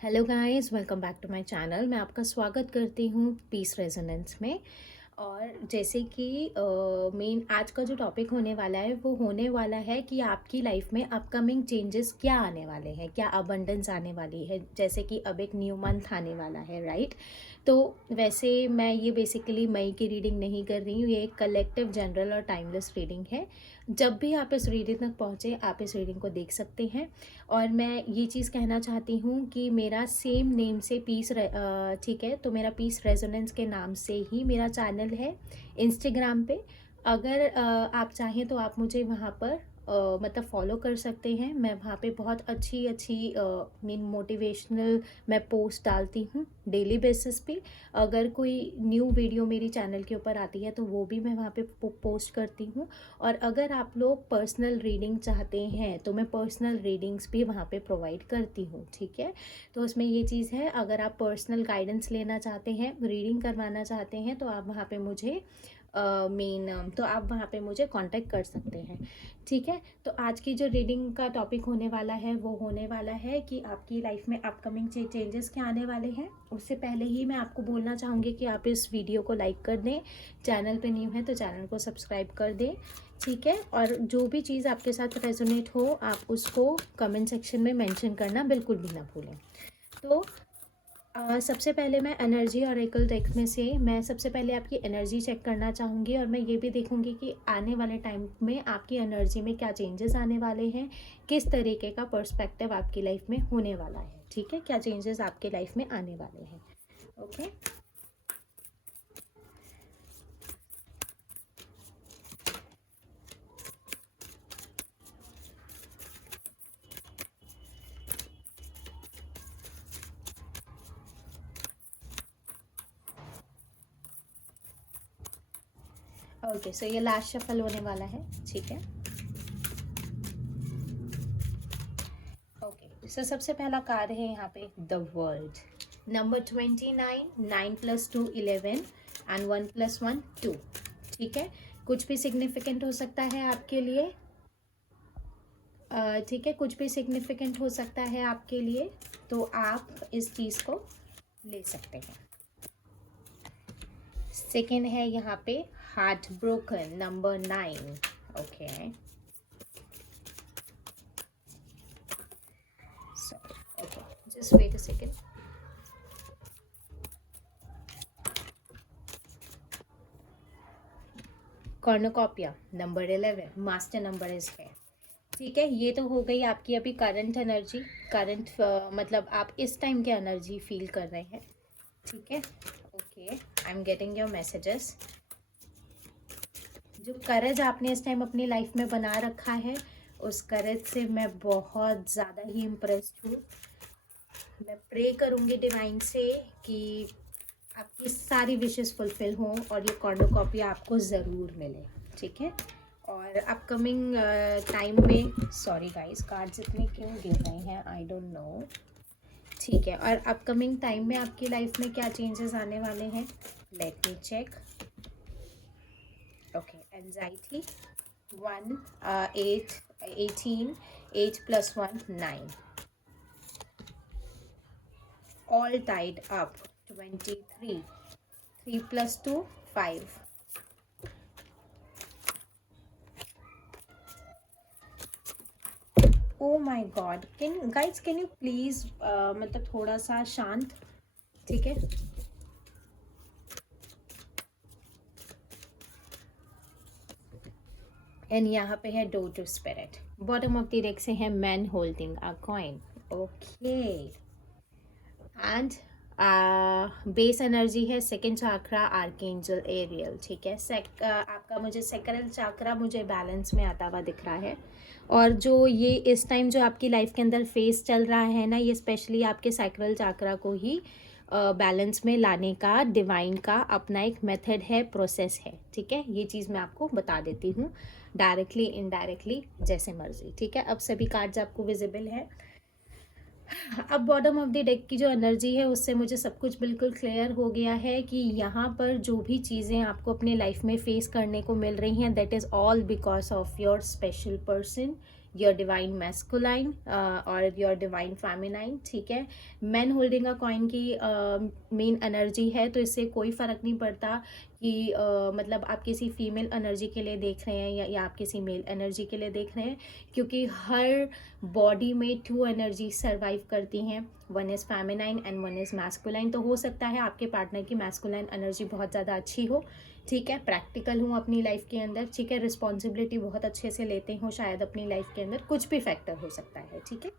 Hello guys, welcome back to my channel. मैं आपका स्वागत करती हूँ पीस रेजोनेंस में। और जैसे कि मेन आज का जो टॉपिक होने वाला है वो होने वाला है कि आपकी लाइफ में अपकमिंग चेंजेस क्या आने वाले हैं, क्या अबंडेंस आने वाली है। जैसे कि अब एक न्यू मंथ आने वाला है, राइट। तो वैसे मैं ये बेसिकली मई की रीडिंग नहीं कर रही हूँ, ये एक कलेक्टिव जनरल और टाइमलेस रीडिंग है। जब भी आप इस रीडिंग तक पहुँचे आप इस रीडिंग को देख सकते हैं। और मैं ये चीज़ कहना चाहती हूँ कि मेरा सेम नेम से ठीक है, तो मेरा पीस रेजोनेंस के नाम से ही मेरा चैनल है इंस्टाग्राम पे। अगर आप चाहें तो आप मुझे वहाँ पर मतलब फॉलो कर सकते हैं। मैं वहाँ पे बहुत अच्छी अच्छी मीन मोटिवेशनल मैं पोस्ट डालती हूँ डेली बेसिस पे। अगर कोई न्यू वीडियो मेरी चैनल के ऊपर आती है तो वो भी मैं वहाँ पे पोस्ट करती हूँ। और अगर आप लोग पर्सनल रीडिंग चाहते हैं तो मैं पर्सनल रीडिंग्स भी वहाँ पे प्रोवाइड करती हूँ, ठीक है। तो उसमें ये चीज़ है, अगर आप पर्सनल गाइडेंस लेना चाहते हैं, रीडिंग करवाना चाहते हैं तो आप वहाँ पे मुझे तो आप वहाँ पे मुझे कांटेक्ट कर सकते हैं, ठीक है। तो आज की जो रीडिंग का टॉपिक होने वाला है वो होने वाला है कि आपकी लाइफ में अपकमिंग चेंजेस क्या आने वाले हैं। उससे पहले ही मैं आपको बोलना चाहूँगी कि आप इस वीडियो को लाइक कर दें, चैनल पे न्यू है तो चैनल को सब्सक्राइब कर दें, ठीक है। और जो भी चीज़ आपके साथ रेजोनेट हो आप उसको कमेंट सेक्शन में मेंशन करना बिल्कुल भी ना भूलें। तो सबसे पहले मैं एनर्जी ऑरेकल डेक में से मैं सबसे पहले आपकी एनर्जी चेक करना चाहूँगी। और मैं ये भी देखूँगी कि आने वाले टाइम में आपकी एनर्जी में क्या चेंजेस आने वाले हैं, किस तरीके का पर्सपेक्टिव आपकी लाइफ में होने वाला है, ठीक है। क्या चेंजेस आपके लाइफ में आने वाले हैं, ओके। ओके, सो ये लास्ट शफल होने वाला है, ठीक है। ओके, सो सबसे पहला कार्ड है यहाँ पे द वर्ल्ड। नंबर 29, 9 + 2 11 एंड 1 + 1 2, ठीक है। कुछ भी सिग्निफिकेंट हो सकता है आपके लिए, ठीक है, कुछ भी सिग्निफिकेंट हो सकता है आपके लिए, तो आप इस चीज़ को ले सकते हैं। सेकेंड है यहाँ पे heart broken, number 9, okay. Sorry, okay, just wait a second. Cornucopia, number 11, master number is है, ठीक है। ये तो हो गई आपकी अभी करंट एनर्जी, करंट मतलब आप इस टाइम की एनर्जी फील कर रहे हैं, ठीक है। Okay, I am getting your messages. जो करेज आपने इस टाइम अपनी लाइफ में बना रखा है उस करेज से मैं बहुत ज़्यादा ही इम्प्रेस्ड हूँ। मैं प्रे करूँगी डिवाइन से कि आपकी सारी विशेस फुलफिल हों और ये कॉर्नोकॉपी आपको ज़रूर मिले, ठीक है। और अपकमिंग टाइम में, सॉरी गाइस कार्ड्स इतने क्यों गिर रहे हैं, आई डोंट नो, ठीक है। और अपकमिंग टाइम में आपकी लाइफ में क्या चेंजेस आने वाले हैं, let me check. Okay, anxiety 1, 8, 18, 8 + 1 9, all tied up 23, 3 + 2 5, oh my God, can you please मतलब थोड़ा सा शांत, ठीक है। एंड यहाँ पे है door to spirit. Bottom of the deck से है man holding a coin, okay. And base energy है सेकेंड चाक्रा, आर्कएंजल एरियल, ठीक है। आपका मुझे सेक्रल चाक्रा मुझे बैलेंस में आता हुआ दिख रहा है। और जो ये इस टाइम जो आपकी लाइफ के अंदर फेस चल रहा है ना, ये स्पेशली आपके सैक्रल चाक्रा को ही बैलेंस में लाने का डिवाइन का अपना एक मेथड है, प्रोसेस है, ठीक है। ये चीज़ मैं आपको बता देती हूँ डायरेक्टली इनडायरेक्टली जैसे मर्जी, ठीक है। अब सभी कार्ड्स आपको विजिबल है। अब बॉटम ऑफ द डेक की जो एनर्जी है उससे मुझे सब कुछ बिल्कुल क्लियर हो गया है कि यहाँ पर जो भी चीज़ें आपको अपने लाइफ में फेस करने को मिल रही हैं that is all because of your special person, your divine masculine और योर डिवाइन फेमिनाइन, ठीक है। मैन होल्डिंग अ कॉइन की मेन एनर्जी है, तो इससे कोई फ़र्क नहीं पड़ता कि मतलब आप किसी फीमेल एनर्जी के लिए देख रहे हैं या आप किसी मेल एनर्जी के लिए देख रहे हैं, क्योंकि हर बॉडी में टू एनर्जी सर्वाइव करती हैं, one is feminine and one is masculine. तो हो सकता है आपके पार्टनर की मैस्कुलाइन एनर्जी बहुत ज़्यादा अच्छी हो, ठीक है, प्रैक्टिकल हूँ अपनी लाइफ के अंदर, ठीक है, रिस्पॉन्सिबिलिटी बहुत अच्छे से लेते हो शायद अपनी लाइफ के अंदर, कुछ भी फैक्टर हो सकता है, ठीक है।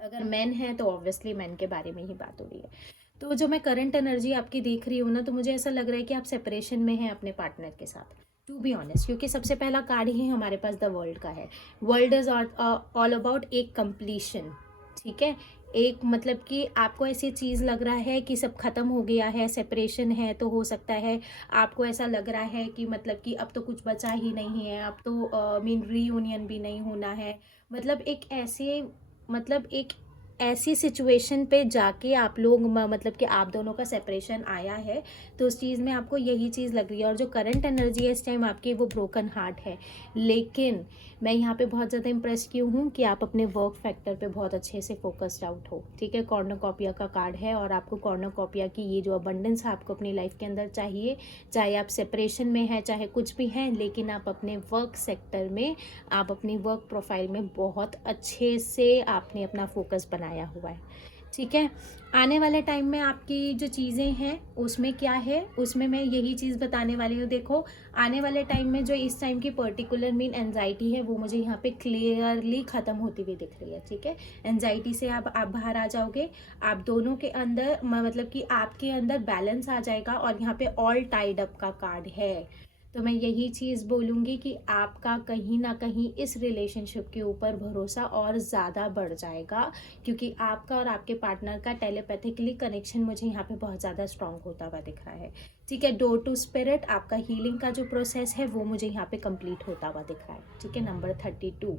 अगर मैन है तो ऑब्वियसली मैन के बारे में ही बात हो रही है। तो जो मैं करंट एनर्जी आपकी देख रही हूँ ना, तो मुझे ऐसा लग रहा है कि आप सेपरेशन में हैं अपने पार्टनर के साथ, टू बी ऑनेस्ट, क्योंकि सबसे पहला कार्ड ही हमारे पास द वर्ल्ड का है। वर्ल्ड इज ऑल अबाउट एक कंप्लीशन, ठीक है। एक मतलब कि आपको ऐसी चीज़ लग रहा है कि सब खत्म हो गया है, सेपरेशन है, तो हो सकता है आपको ऐसा लग रहा है कि मतलब कि अब तो कुछ बचा ही नहीं है, अब तो मीन रीयूनियन भी नहीं होना है। मतलब एक ऐसी सिचुएशन पे जाके आप लोग मतलब कि आप दोनों का सेपरेशन आया है, तो उस चीज़ में आपको यही चीज़ लग रही है। और जो करंट एनर्जी है इस टाइम आपकी, वो ब्रोकन हार्ट है। लेकिन मैं यहाँ पे बहुत ज़्यादा इम्प्रेस क्यों हूँ कि आप अपने वर्क फैक्टर पे बहुत अच्छे से फोकस्ड आउट हो, ठीक है। कॉर्नोकॉपिया का कार्ड है और आपको कॉर्नोकॉपिया की ये जो अबंडेंस है आपको अपनी लाइफ के अंदर चाहिए, चाहे आप सेपरेशन में हैं, चाहे कुछ भी हैं, लेकिन आप अपने वर्क सेक्टर में, आप अपनी वर्क प्रोफाइल में बहुत अच्छे से आपने अपना फोकस बनाया हुआ है, ठीक है। आने वाले टाइम में आपकी जो चीज़ें हैं उसमें क्या है, उसमें मैं यही चीज़ बताने वाली हूँ। देखो, आने वाले टाइम में जो इस टाइम की पर्टिकुलर मेन एनजाइटी है, वो मुझे यहाँ पे क्लियरली ख़त्म होती हुई दिख रही है, ठीक है। एनजाइटी से आप बाहर आ जाओगे, आप दोनों के अंदर मतलब कि आपके अंदर बैलेंस आ जाएगा। और यहाँ पे ऑल टाइड अप का कार्ड है, तो मैं यही चीज़ बोलूँगी कि आपका कहीं ना कहीं इस रिलेशनशिप के ऊपर भरोसा और ज़्यादा बढ़ जाएगा, क्योंकि आपका और आपके पार्टनर का टेलीपैथिकली कनेक्शन मुझे यहाँ पे बहुत ज़्यादा स्ट्रॉन्ग होता हुआ दिख रहा है, ठीक है। डोर टू स्पिरिट, आपका हीलिंग का जो प्रोसेस है वो मुझे यहाँ पे कंप्लीट होता हुआ दिख रहा है, ठीक है। नंबर 32,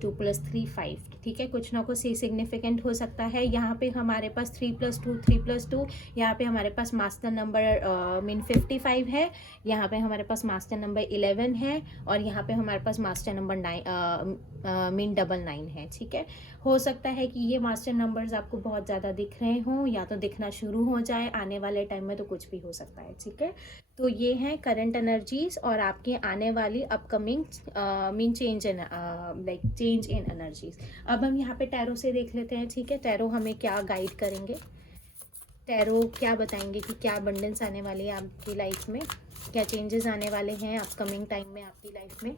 2 + 3 5, ठीक है। कुछ ना कुछ सिग्निफिकेंट हो सकता है। यहाँ पे हमारे पास 3 + 2 3 + 2, यहाँ पे हमारे पास मास्टर नंबर मीन 55 है, यहाँ पे हमारे पास मास्टर नंबर 11 है, और यहाँ पे हमारे पास मास्टर नंबर 9 मीन 99 है, ठीक है। हो सकता है कि ये मास्टर नंबर्स आपको बहुत ज़्यादा दिख रहे हों, या तो दिखना शुरू हो जाए आने वाले टाइम में, तो कुछ भी हो सकता है, ठीक है। तो ये हैं करंट एनर्जीज और आपकी आने वाली upcoming mean change in change in energies. अब हम यहाँ पे टैरो से देख लेते हैं, ठीक है। टैरो हमें क्या गाइड करेंगे, टैरो क्या बताएंगे कि क्या अबंडेंस आने वाली है आपकी लाइफ में, क्या चेंजेस आने वाले हैं अपकमिंग टाइम में आपकी लाइफ में।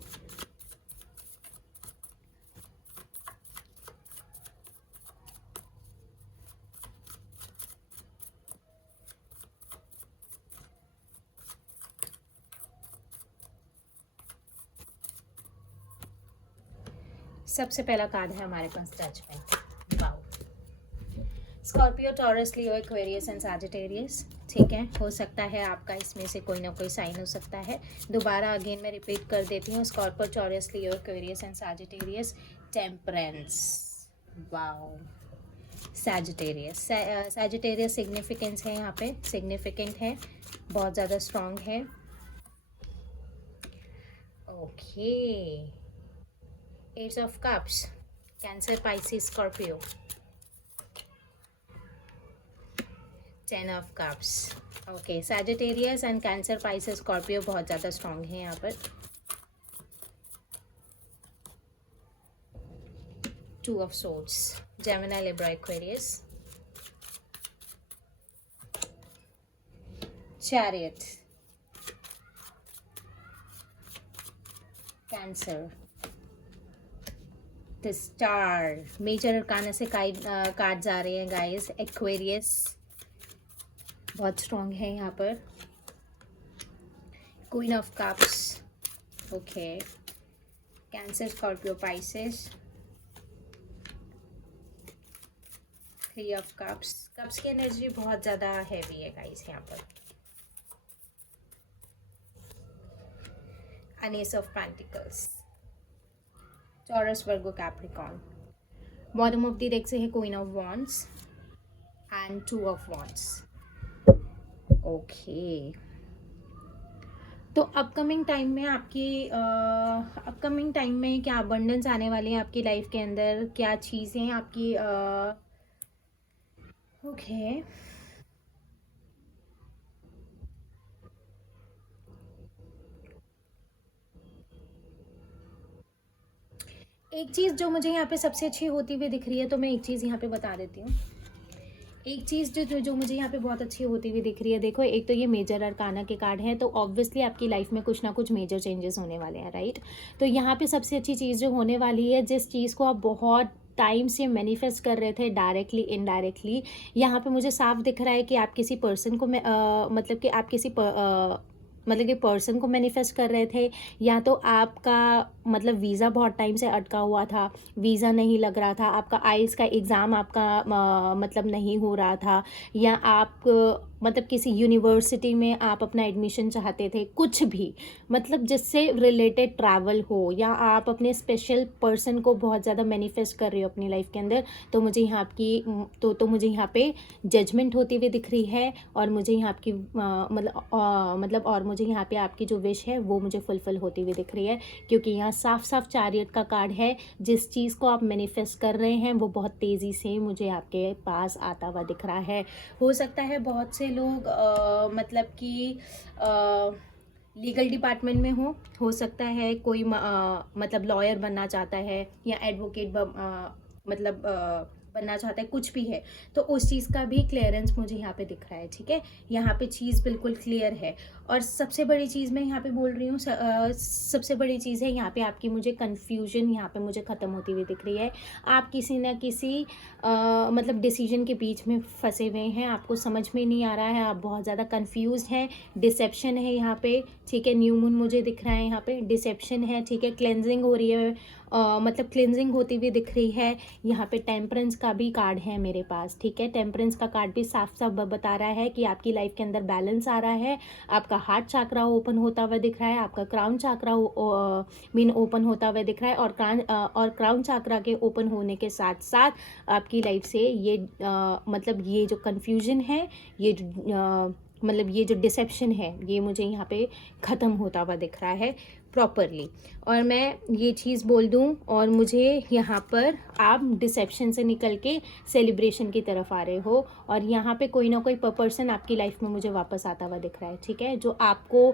सबसे पहला कार्ड है हमारे पास judgement. Wow, Scorpio, Taurus, Leo, Aquarius and Sagittarius, ठीक है। हो सकता है आपका इसमें से कोई ना कोई साइन हो सकता है। दोबारा अगेन मैं रिपीट कर देती हूँ, Scorpio, Taurus, Leo, Aquarius and Sagittarius, temperance, wow, Sagittarius. Sagittarius significance है यहाँ पे, सिग्निफिकेंट है, बहुत ज़्यादा स्ट्रॉन्ग है, okay. Ace of cups, Cancer, Pisces, Scorpio, 10 of cups, okay. Sagittarius and Cancer, Pisces, Scorpio बहुत ज़्यादा स्ट्रॉन्ग है यहाँ पर। 2 of swords, Gemini, Libra, Aquarius, chariot, Cancer, the star. Major arcana से कार्ड्स आ रहे हैं गाइस। एक्वेरियस बहुत स्ट्रॉन्ग है यहाँ पर, queen of cups, okay. Cancer, Scorpio, Pisces, 3 of cups. Cups की एनर्जी बहुत ज़्यादा हैवी है गाइस यहाँ पर। S of pentacles, taurus, Virgo, Capricorn. Bottom of the deck से है queen of wands and 2 of wands, okay. तो अपकमिंग टाइम में क्या अबंडेंस आने वाली है आपकी लाइफ के अंदर, क्या चीज़ें आपकी ओके। एक चीज़ जो मुझे यहाँ पे सबसे अच्छी होती हुई दिख रही है, तो मैं एक चीज़ यहाँ पे बता देती हूँ। एक चीज़ जो मुझे यहाँ पे बहुत अच्छी होती हुई दिख रही है, देखो एक तो ये मेजर अरकाना के कार्ड हैं, तो ऑब्वियसली आपकी लाइफ में कुछ ना कुछ मेजर चेंजेस होने वाले हैं, राइट। तो यहाँ पे सबसे अच्छी चीज़ जो होने वाली है, जिस चीज़ को आप बहुत टाइम से मैनिफेस्ट कर रहे थे डायरेक्टली इनडायरेक्टली, यहाँ पे मुझे साफ दिख रहा है कि आप किसी पर्सन को मतलब कि आप किसी मतलब कि पर्सन को मैनिफेस्ट कर रहे थे, या तो आपका मतलब वीज़ा बहुत टाइम से अटका हुआ था, वीज़ा नहीं लग रहा था, आपका आइल्स का एग्ज़ाम आपका मतलब नहीं हो रहा था, या आप मतलब किसी यूनिवर्सिटी में आप अपना एडमिशन चाहते थे, कुछ भी मतलब जिससे रिलेटेड ट्रैवल हो, या आप अपने स्पेशल पर्सन को बहुत ज़्यादा मैनिफेस्ट कर रहे हो अपनी लाइफ के अंदर, तो मुझे यहाँ आपकी तो मुझे यहाँ पे जजमेंट होती हुई दिख रही है, और मुझे यहाँ आपकी मतलब और मुझे यहाँ पे आपकी जो विश है वो मुझे फुलफिल होती हुई दिख रही है, क्योंकि यहाँ साफ साफ चैरियट का कार्ड है। जिस चीज़ को आप मैनिफेस्ट कर रहे हैं वो बहुत तेज़ी से मुझे आपके पास आता हुआ दिख रहा है। हो सकता है बहुत से लोग मतलब कि लीगल डिपार्टमेंट में हो सकता है कोई मतलब लॉयर बनना चाहता है, या एडवोकेट मतलब बनना चाहता है, कुछ भी है, तो उस चीज़ का भी क्लियरेंस मुझे यहाँ पे दिख रहा है, ठीक है। यहाँ पे चीज़ बिल्कुल क्लियर है। और सबसे बड़ी चीज़ मैं यहाँ पे बोल रही हूँ, सबसे बड़ी चीज़ है यहाँ पे आपकी, मुझे कन्फ्यूजन यहाँ पे मुझे ख़त्म होती हुई दिख रही है। आप किसी न किसी मतलब डिसीजन के बीच में फंसे हुए हैं, आपको समझ में नहीं आ रहा है, आप बहुत ज़्यादा कन्फ्यूज हैं, डिसेप्शन है यहाँ पे, ठीक है। न्यू मून मुझे दिख रहा है यहाँ पे, डिसेप्शन है, ठीक है। क्लेंजिंग हो रही है, मतलब क्लिनजिंग होती हुई दिख रही है। यहाँ पे टेम्परेंस का भी कार्ड है मेरे पास, ठीक है। टेम्परेंस का कार्ड भी साफ साफ बता रहा है कि आपकी लाइफ के अंदर बैलेंस आ रहा है, आपका हार्ट चाकरा ओपन होता हुआ दिख रहा है, आपका क्राउन चाकरा मीन ओपन होता हुआ दिख रहा है, और क्राउन चाकरा के ओपन होने के साथ साथ आपकी लाइफ से ये मतलब ये जो कन्फ्यूजन है, ये मतलब ये जो डिसेप्शन है, ये मुझे यहाँ पे ख़त्म होता हुआ दिख रहा है प्रॉपरली। और मैं ये चीज़ बोल दूं, और मुझे यहाँ पर आप डिसेप्शन से निकल के सेलिब्रेशन की तरफ आ रहे हो, और यहाँ पे कोई ना कोई पर्सन आपकी लाइफ में मुझे वापस आता हुआ दिख रहा है, ठीक है। जो आपको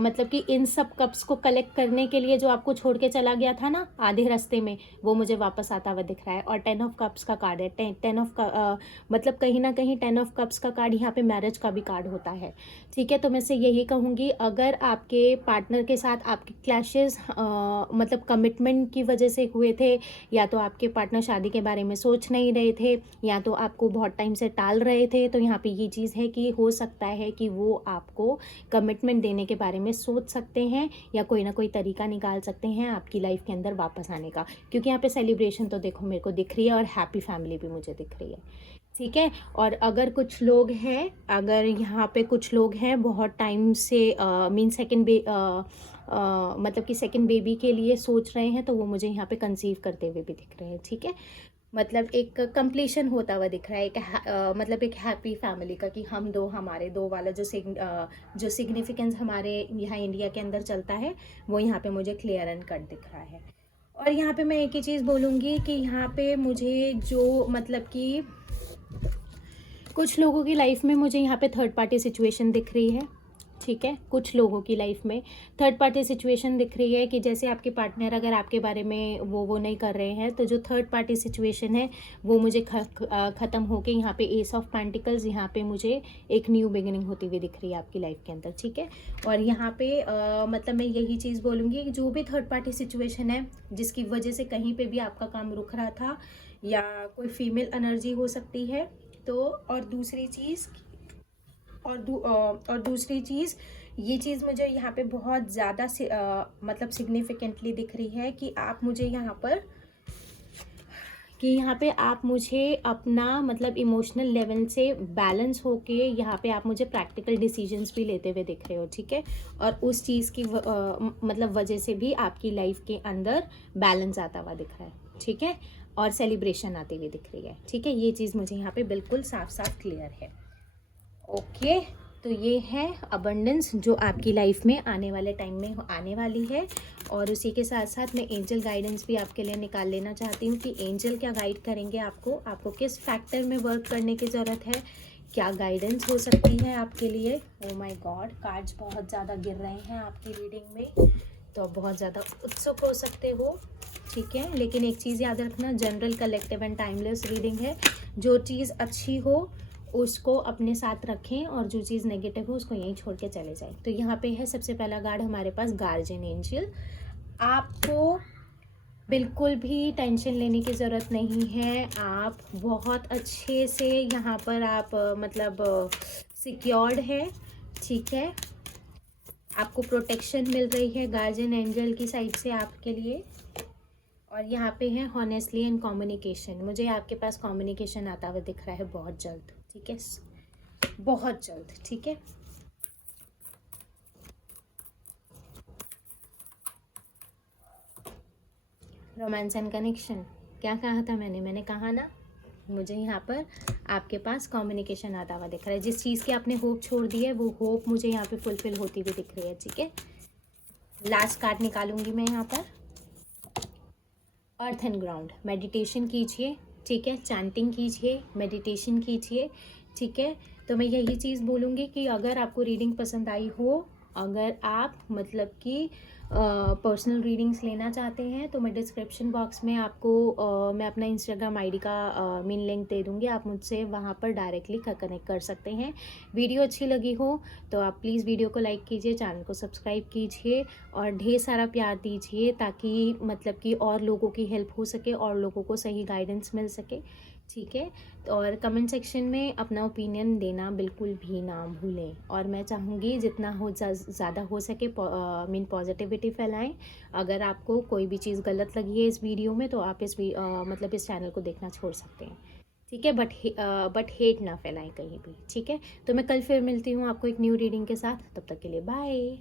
मतलब कि इन सब कप्स को कलेक्ट करने के लिए जो आपको छोड़ के चला गया था ना आधे रास्ते में, वो मुझे वापस आता हुआ दिख रहा है। और 10 ऑफ कप्स का कार्ड है, 10 ऑफ का मतलब कहीं ना कहीं 10 ऑफ कप्स का कार्ड यहाँ पे मैरिज का भी कार्ड होता है, ठीक है। तो मैं से यही कहूँगी, अगर आपके पार्टनर के साथ आपके क्लैशेस मतलब कमिटमेंट की वजह से हुए थे, या तो आपके पार्टनर शादी के बारे में सोच नहीं रहे थे, या तो आपको बहुत टाइम से टाल रहे थे, तो यहाँ पे ये चीज़ है कि हो सकता है कि वो आपको कमिटमेंट देने के बारे में सोच सकते हैं, या कोई ना कोई तरीका निकाल सकते हैं आपकी लाइफ के अंदर वापस आने का, क्योंकि यहाँ पे सेलिब्रेशन तो देखो मेरे को दिख रही है, और हैप्पी फैमिली भी मुझे दिख रही है, ठीक है। और अगर कुछ लोग हैं, अगर यहाँ पे कुछ लोग हैं बहुत टाइम से मीन मतलब कि सेकंड बेबी के लिए सोच रहे हैं, तो वो मुझे यहाँ पे कंसीव करते हुए भी दिख रहे हैं, ठीक है। मतलब एक कंप्लीशन होता हुआ दिख रहा है, मतलब एक हैप्पी फैमिली का, कि हम दो, हमारे दो वाला जो सिग्निफिकेंस हमारे यहाँ इंडिया के अंदर चलता है, वो यहाँ पे मुझे क्लियर एंड कट दिख रहा है। और यहाँ पे मैं एक ही चीज़ बोलूँगी कि यहाँ पे मुझे जो मतलब कि कुछ लोगों की लाइफ में मुझे यहाँ पे थर्ड पार्टी सिचुएशन दिख रही है, ठीक है। कुछ लोगों की लाइफ में थर्ड पार्टी सिचुएशन दिख रही है, कि जैसे आपके पार्टनर अगर आपके बारे में वो नहीं कर रहे हैं, तो जो थर्ड पार्टी सिचुएशन है वो मुझे ख़त्म होके यहाँ पे एस ऑफ पेंटिकल्स, यहाँ पे मुझे एक न्यू बिगिनिंग होती हुई दिख रही है आपकी लाइफ के अंदर, ठीक है। और यहाँ पे मतलब मैं यही चीज़ बोलूँगी कि जो भी थर्ड पार्टी सिचुएशन है जिसकी वजह से कहीं पर भी आपका काम रुक रहा था, या कोई फीमेल एनर्जी हो सकती है, तो और दूसरी चीज़ ये चीज़ मुझे यहाँ पे बहुत ज़्यादा मतलब सिग्निफिकेंटली दिख रही है, कि आप मुझे अपना मतलब इमोशनल लेवल से बैलेंस होके यहाँ पे आप मुझे प्रैक्टिकल डिसीजंस भी लेते हुए दिख रहे हो, ठीक है। और उस चीज़ की मतलब वजह से भी आपकी लाइफ के अंदर बैलेंस आता हुआ दिख रहा है, ठीक है। और सेलिब्रेशन आती हुई दिख रही है, ठीक है। ये चीज़ मुझे यहाँ पे बिल्कुल साफ साफ क्लियर है, ओके। तो ये है अबंडेंस जो आपकी लाइफ में आने वाले टाइम में आने वाली है। और उसी के साथ साथ मैं एंजल गाइडेंस भी आपके लिए निकाल लेना चाहती हूँ कि एंजल क्या गाइड करेंगे आपको किस फैक्टर में वर्क करने की ज़रूरत है, क्या गाइडेंस हो सकती है आपके लिए। ओ माय गॉड, कार्ड्स बहुत ज़्यादा गिर रहे हैं आपकी रीडिंग में, तो आप बहुत ज़्यादा उत्सुक हो सकते हो, ठीक है। लेकिन एक चीज़ याद रखना, general, collective and timeless reading है। जो चीज़ अच्छी हो उसको अपने साथ रखें और जो चीज़ नेगेटिव हो उसको यहीं छोड़ के चले जाएं। तो यहाँ पे है सबसे पहला कार्ड हमारे पास, गार्जियन एंजल। आपको बिल्कुल भी टेंशन लेने की ज़रूरत नहीं है, आप बहुत अच्छे से यहाँ पर आप मतलब सिक्योर्ड है, ठीक है। आपको प्रोटेक्शन मिल रही है गार्जियन एंजल की साइड से आपके लिए। और यहाँ पे है हॉनेस्टली एंड कम्युनिकेशन। मुझे आपके पास कम्युनिकेशन आता हुआ दिख रहा है बहुत जल्द, ठीक है, बहुत जल्द, ठीक है। रोमांस एंड कनेक्शन, क्या कहा था मैंने कहा ना, मुझे यहाँ पर आपके पास कम्युनिकेशन आता हुआ दिख रहा है। जिस चीज़ की आपने होप छोड़ दी है वो होप मुझे यहाँ पे फुलफिल होती हुई दिख रही है, ठीक है। लास्ट कार्ड निकालूंगी मैं यहाँ पर, अर्थ एंड ग्राउंड। मेडिटेशन कीजिए, ठीक है, चैंटिंग कीजिए, मेडिटेशन कीजिए, ठीक है। तो मैं यही चीज़ बोलूँगी कि अगर आपको रीडिंग पसंद आई हो, अगर आप मतलब कि पर्सनल रीडिंग्स लेना चाहते हैं, तो मैं डिस्क्रिप्शन बॉक्स में आपको मैं अपना इंस्टाग्राम आईडी का मेन लिंक दे दूँगी, आप मुझसे वहाँ पर डायरेक्टली कनेक्ट कर सकते हैं। वीडियो अच्छी लगी हो तो आप प्लीज़ वीडियो को लाइक कीजिए, चैनल को सब्सक्राइब कीजिए और ढेर सारा प्यार दीजिए, ताकि मतलब कि और लोगों की हेल्प हो सके और लोगों को सही गाइडेंस मिल सके, ठीक है। और कमेंट सेक्शन में अपना ओपिनियन देना बिल्कुल भी ना भूलें। और मैं चाहूँगी जितना हो ज़्यादा हो सके पॉजिटिविटी फैलाएं। अगर आपको कोई भी चीज़ गलत लगी है इस वीडियो में तो आप मतलब इस चैनल को देखना छोड़ सकते हैं, ठीक है। बट हेट ना फैलाएं कहीं भी, ठीक है। तो मैं कल फिर मिलती हूँ आपको एक न्यू रीडिंग के साथ, तब तक के लिए बाय।